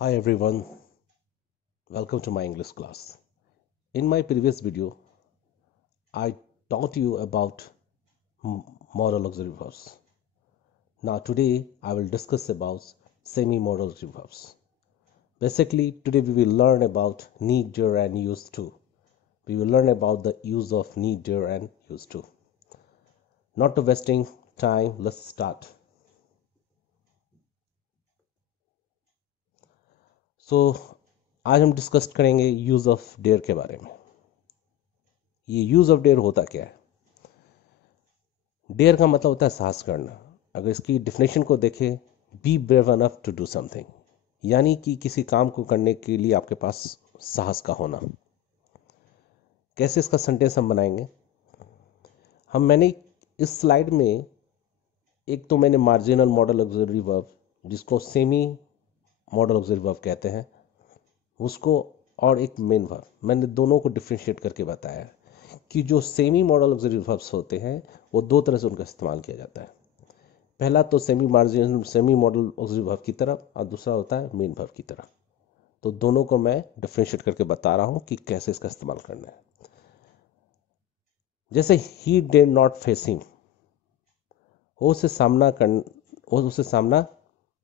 Hi everyone, welcome to my English class. In my previous video, I taught you about modal auxiliary verbs. Now today I will discuss about semi-modal auxiliary verbs. Basically, today we will learn about need, der, and used to. We will learn about the use of need, der, and used to. Not to wasting time, let's start. आज हम discuss करेंगे use of dare के बारे में। ये use of dare होता क्या है? डेयर का मतलब होता है साहस करना। अगर इसकी डिफिनेशन को देखें, be brave enough to do something, यानी कि किसी काम को करने के लिए आपके पास साहस का होना। कैसे इसका सेंटेंस हम बनाएंगे? मैंने इस स्लाइड में एक तो मैंने मार्जिनल मॉडल ऑक्सिलरी वर्ब, जिसको सेमी मॉडल ऑक्सिलरी वर्ब कहते हैं, उसको, और एक मेन वर्ब, मैंने दोनों को डिफ्रेंशिएट करके बताया कि जो सेमी मॉडल ऑक्सिलरी वर्ब्स होते हैं वो दो तरह से उनका इस्तेमाल किया जाता है। पहला तो सेमी मॉडल ऑक्सिलरी वर्ब की तरफ, और दूसरा होता है मेन वर्ब की तरफ। तो दोनों को मैं डिफ्रेंशिएट करके बता रहा हूं कि कैसे इसका इस्तेमाल करना है। जैसे he did not face him, वो उसे सामना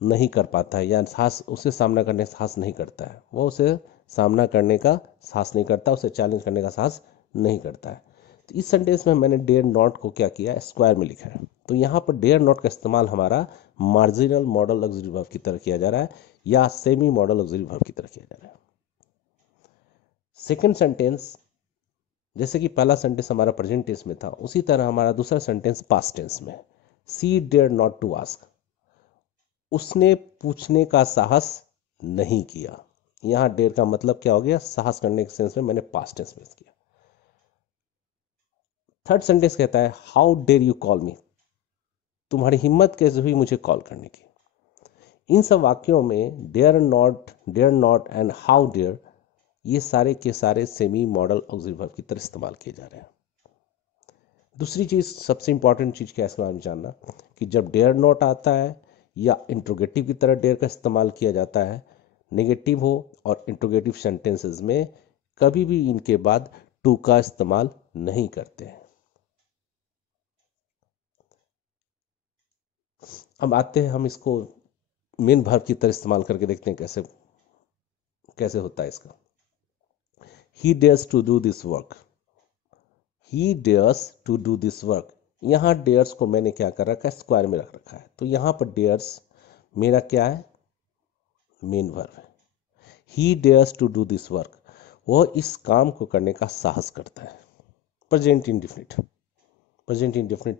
नहीं कर पाता है, या उसे सामना करने का साहस नहीं करता है। वो उसे सामना करने का साहस नहीं करता, उसे चैलेंज करने का साहस नहीं करता है। तो इस सेंटेंस में मैंने डेयर नॉट को क्या किया है, स्क्वायर में लिखा है। तो यहाँ पर डेयर नॉट का इस्तेमाल हमारा मार्जिनल मॉडल ऑक्सिलरी वर्ब की तरह किया जा रहा है, या सेमी मॉडल ऑक्सिलरी वर्ब की तरह किया जा रहा है। सेकेंड सेंटेंस, जैसे कि पहला सेंटेंस हमारा प्रेजेंट टेंस में था, उसी तरह हमारा दूसरा सेंटेंस पास्ट टेंस में। सी डेयर नॉट टू आस्क, उसने पूछने का साहस नहीं किया। यहां डेयर का मतलब क्या हो गया, साहस करने के सेंस में मैंने पास्ट टेंस में किया। थर्ड सेंटेंस कहता है how dare you call me, तुम्हारी हिम्मत कैसे हुई मुझे कॉल करने की। इन सब वाक्यों में dare not and how dare, ये सारे के सारे सेमी मॉडल ऑक्सिलरी वर्ब की तरह इस्तेमाल किए जा रहे हैं। दूसरी चीज, सबसे इंपॉर्टेंट चीज क्या है इसके बारे में जानना, कि जब डेयर नॉट आता है या इंट्रोगेटिव की तरह डेयर का इस्तेमाल किया जाता है, नेगेटिव हो और इंट्रोगेटिव सेंटेंसेस में, कभी भी इनके बाद टू का इस्तेमाल नहीं करते हैं। अब आते हैं, हम इसको मेन वर्ब की तरह इस्तेमाल करके देखते हैं कैसे कैसे होता है इसका। He dares to do this work, he dares to do this work. यहाँ डेयर्स को मैंने क्या कर रखा है, स्क्वायर में रख रखा है। तो यहाँ पर डेयर्स मेरा क्या है, मेन वर्ब है। He dares to do this work, वह इस काम को करने का साहस करता है। प्रेजेंट इंडेफिनिट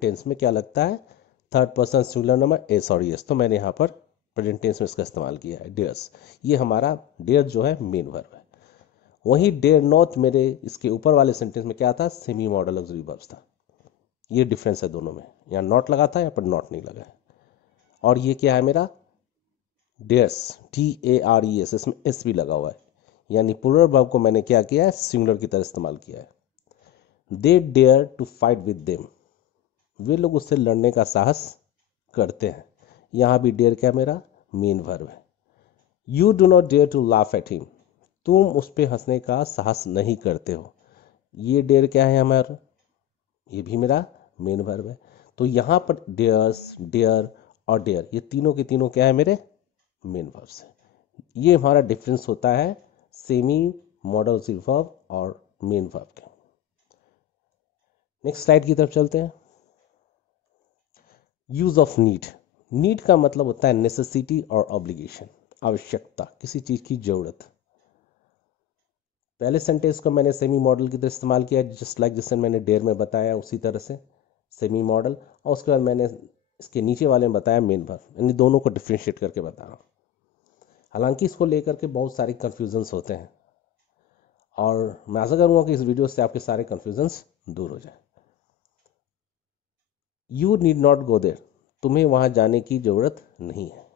टेंस में क्या लगता है, third person singular number S, तो मैंने यहाँ पर प्रेजेंट टेंस में इसका इस्तेमाल किया है, डेयर्स। ये हमारा डेयर जो है मेन वर्ब है। वही डेयर नॉट मेरे इसके ऊपर वाले सेंटेंस में क्या था, सेमी मॉडल ऑक्सिलरी वर्ब्स था। ये डिफरेंस है दोनों में, यहाँ नॉट लगा था, यहाँ पर नॉट नहीं लगा है। और ये क्या है मेरा डेयर्स, DARES, इसमें एस भी लगा हुआ है, यानी प्लूरल वर्ब को मैंने क्या किया है, सिंगुलर की तरह इस्तेमाल किया है। They dare to fight with them, वे लोग उससे लड़ने का साहस करते हैं। यहाँ भी डेयर क्या मेरा मेन वर्ब है। You do not dare to laugh at him, तुम उस पर हंसने का साहस नहीं करते हो। ये डेयर क्या है हमारा, ये भी मेरा मेन वर्ब है। तो यहाँ पर डेयर्स, डेयर और डेयर, ये तीनों के तीनों क्या है, मेरे मेन वर्ब्स है। ये हमारा डिफरेंस होता है सेमी मॉडल ऑक्सिलरी वर्ब और मेन वर्ब के। नेक्स्ट स्लाइड की तरफ चलते हैं। यूज ऑफ नीड का मतलब होता है नेसेसिटी और ऑब्लिगेशन, आवश्यकता, किसी चीज की जरूरत। पहले सेंटेंस को मैंने सेमी मॉडल की तरह इस्तेमाल किया, जस्ट लाइक जैसे मैंने डेयर में बताया उसी तरह से सेमी मॉडल, और उसके बाद मैंने इसके नीचे वाले में बताया मेन वर्ब, यानी दोनों को डिफ्रेंशिएट करके बता रहा हूँ। हालांकि इसको लेकर के बहुत सारे कन्फ्यूजन्स होते हैं, और मैं आशा करूंगा कि इस वीडियो से आपके सारे कन्फ्यूजन्स दूर हो जाए। You need not go there, तुम्हें वहां जाने की जरूरत नहीं है।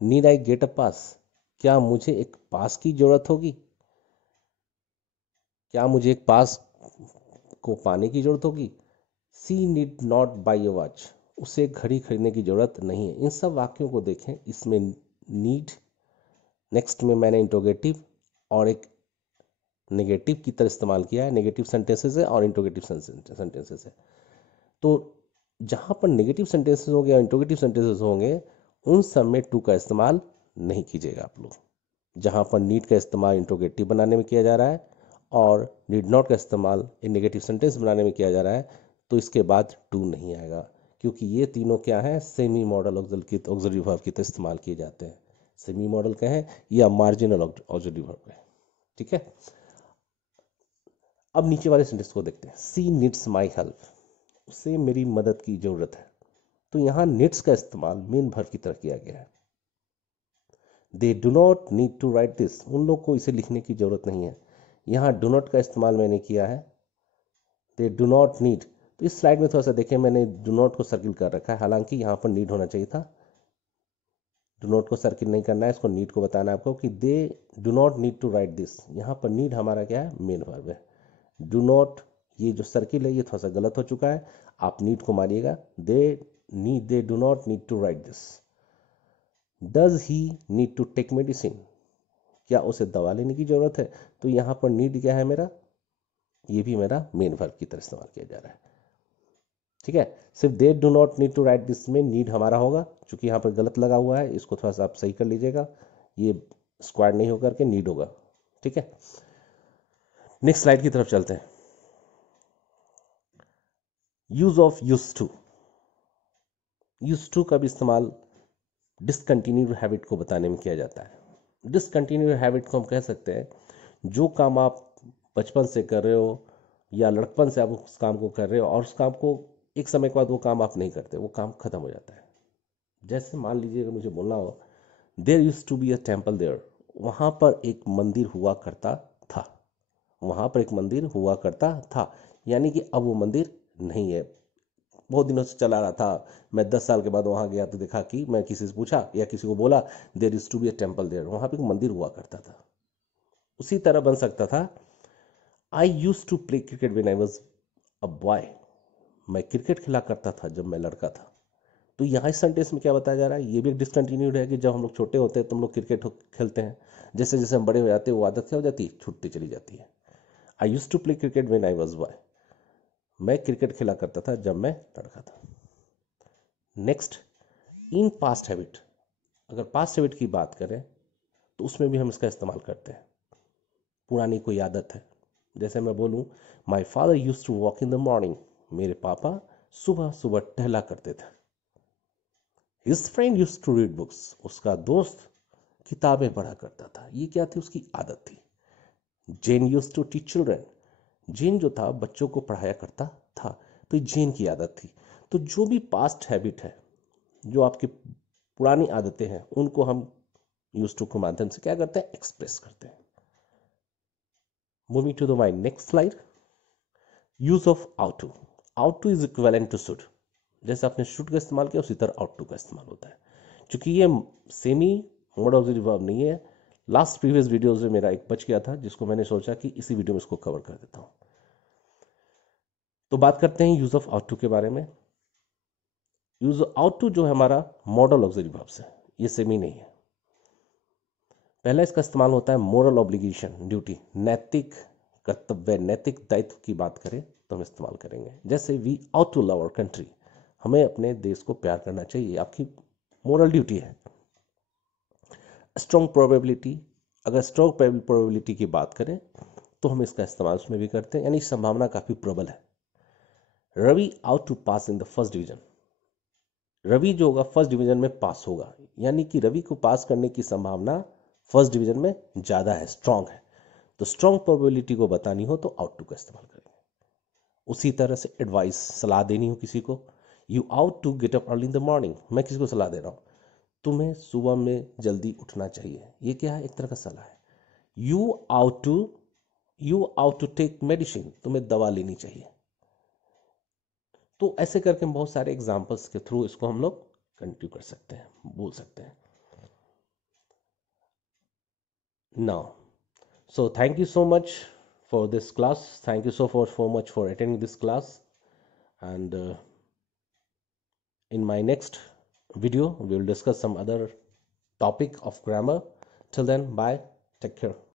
नीड आई गेट अ पास, क्या मुझे एक पास की जरूरत होगी, क्या मुझे एक पास को पाने की जरूरत होगी। She need not buy a watch, उसे घड़ी खरीदने की जरूरत नहीं है। इन सब वाक्यों को देखें, इसमें नीड नेक्स्ट में मैंने इंट्रोगेटिव और एक नेगेटिव की तरह इस्तेमाल किया है। नेगेटिव सेंटेंसेस है और इंट्रोगेटिव सेंटेंसेस है। तो जहाँ पर नेगेटिव सेंटेंसेस होंगे या इंट्रोगेटिव सेंटेंसेस होंगे उन सब में टू का इस्तेमाल नहीं कीजिएगा आप लोग। जहाँ पर नीड का इस्तेमाल इंट्रोगेटिव बनाने में किया जा रहा है और नीड नॉट का इस्तेमाल एक नेगेटिव सेंटेंस बनाने में किया जा रहा है, तो इसके बाद टू नहीं आएगा, क्योंकि ये तीनों क्या है, सेमी मॉडल ऑक्सिलरी वर्ब की तरह इस्तेमाल किए जाते हैं। सेमी मॉडल क्या है या मार्जिनल ऑक्सिलरी वर्ब है। ठीक है, अब नीचे वाले सेंटेंस को देखते हैं। सी नीड्स माई हेल्प, उसे मेरी मदद की जरूरत है। तो यहाँ नीड्स का इस्तेमाल मेन वर्ब की तरह किया गया है। They do not need to write this, उन लोग को इसे लिखने की जरूरत नहीं है। यहाँ डू नॉट का इस्तेमाल मैंने किया है। दे डू नॉट नीड, तो इस स्लाइड में थोड़ा सा देखें, मैंने डू नॉट को सर्किल कर रखा है, हालांकि यहाँ पर नीड होना चाहिए था। डू नॉट को सर्किल नहीं करना है, इसको नीड को बताना है आपको कि they do not need to write this. यहाँ पर नीड हमारा क्या है, मेन वर्ब है। डू नॉट, ये जो सर्किल है ये थोड़ा सा गलत हो चुका है, आप नीड को मारिएगा। They do not need to write this. Does he need to take medicine, क्या उसे दवा लेने की जरूरत है। तो यहाँ पर नीड क्या है मेरा, ये भी मेरा मेन वर्ब की तरह इस्तेमाल किया जा रहा है। ठीक है, सिर्फ they do not need to write this में नीड हमारा होगा, क्योंकि यहाँ पर गलत लगा हुआ है, इसको थोड़ा सा आप सही कर लीजिएगा, ये स्क्वायर नहीं होकर के नीड होगा। ठीक है, नेक्स्ट स्लाइड की तरफ चलते हैं। यूज ऑफ यूज टू का भी इस्तेमाल डिसकंटिन्यूड हैबिट को बताने में किया जाता है। डिसकंटिन्यूड हैबिट को हम कह सकते हैं जो काम आप बचपन से कर रहे हो या लड़कपन से आप उस काम को कर रहे हो और उस काम को एक समय के बाद वो काम आप नहीं करते, वो काम खत्म हो जाता है। जैसे मान लीजिए मुझे बोलना हो, there use to be a temple there, वहाँ पर एक मंदिर हुआ करता था। वहाँ पर एक मंदिर हुआ करता था, यानी कि अब वो मंदिर नहीं है, बहुत दिनों से चला रहा था। मैं 10 साल के बाद वहाँ गया तो देखा कि मैं किसी से पूछा या किसी को बोला there is to be a temple there, वहाँ पे एक मंदिर हुआ करता था। उसी तरह बन सकता था, I use to play cricket when I was a boy, मैं क्रिकेट खेला करता था जब मैं लड़का था। तो यहाँ इस सेंटेंस में क्या बताया जा रहा है, ये भी एक डिसकंटिन्यूड है कि जब हम लोग छोटे होते हैं तो हम लोग क्रिकेट खेलते हैं, जैसे जैसे हम बड़े हो जाते हैं वो आदत क्या हो जाती है, छूटती चली जाती है। I use to play cricket when I was boy, मैं क्रिकेट खेला करता था जब मैं लड़का था। नेक्स्ट, इन पास्ट हैबिट, अगर पास्ट हैबिट की बात करें तो उसमें भी हम इसका इस्तेमाल करते हैं। पुरानी कोई आदत है, जैसे मैं बोलूँ my father use to walk in the morning, मेरे पापा सुबह सुबह टहला करते थे। His friend use to read books, उसका दोस्त किताबें पढ़ा करता था। ये क्या थी, उसकी आदत थी। जेन यूज टू टीच चिल्ड्रन, जेन जो था बच्चों को पढ़ाया करता था, तो ये जेन की आदत थी। तो जो भी पास्ट हैबिट है, जो आपकी पुरानी आदतें हैं, उनको हम यूज टू के माध्यम से क्या करते हैं, एक्सप्रेस करते हैं। Moving to the my next slide, use of ought to. Ought to is equivalent to should, जैसे आपने शुड का इस्तेमाल किया उसी तरह आउट टू का इस्तेमाल होता है। क्योंकि ये सेमी मोड ऑक्सिलरी वर्ब नहीं है, लास्ट प्रीवियस वीडियोज में मेरा एक बच गया था जिसको मैंने सोचा कि इसी वीडियो में इसको कवर कर देता हूँ। तो बात करते हैं यूज ऑफ आउट टू के बारे में। यूज आउट टू जो है हमारा मॉडल ऑक्सिलरी वर्ब है, ये सेमी नहीं है। पहला इसका इस्तेमाल होता है मोरल ऑब्लिगेशन, ड्यूटी, नैतिक कर्तव्य, नैतिक दायित्व की बात करें तो हम इस्तेमाल करेंगे। जैसे we ought to love our country, हमें अपने देश को प्यार करना चाहिए, आपकी मोरल ड्यूटी है। स्ट्रॉन्ग प्रोबेबिलिटी, अगर स्ट्रॉन्ग प्रोबेबिलिटी की बात करें तो हम इसका इस्तेमाल उसमें भी करते हैं, यानी संभावना काफी प्रबल है। Ravi ought to pass in the first division, Ravi जो होगा फर्स्ट डिवीजन में पास होगा, यानी कि रवि को पास करने की संभावना फर्स्ट डिवीजन में ज्यादा है, स्ट्रांग है। तो स्ट्रांग प्रोबेबिलिटी को बतानी हो तो आउट टू का इस्तेमाल करेंगे। उसी तरह से एडवाइस, सलाह देनी हो किसी को, you ought to get up early in the morning, मैं किसी को सलाह दे रहा हूँ, तुम्हें सुबह में जल्दी उठना चाहिए, ये क्या है, एक तरह का सलाह है। You ought to take medicine, तुम्हें दवा लेनी चाहिए। तो ऐसे करके हम बहुत सारे एग्जाम्पल्स के थ्रू इसको हम लोग कंटिन्यू कर सकते हैं, बोल सकते हैं। Now, so thank you so much for this class. Thank you so much for attending this class. And in my next video, we will discuss some other topic of grammar. Till then, bye, take care.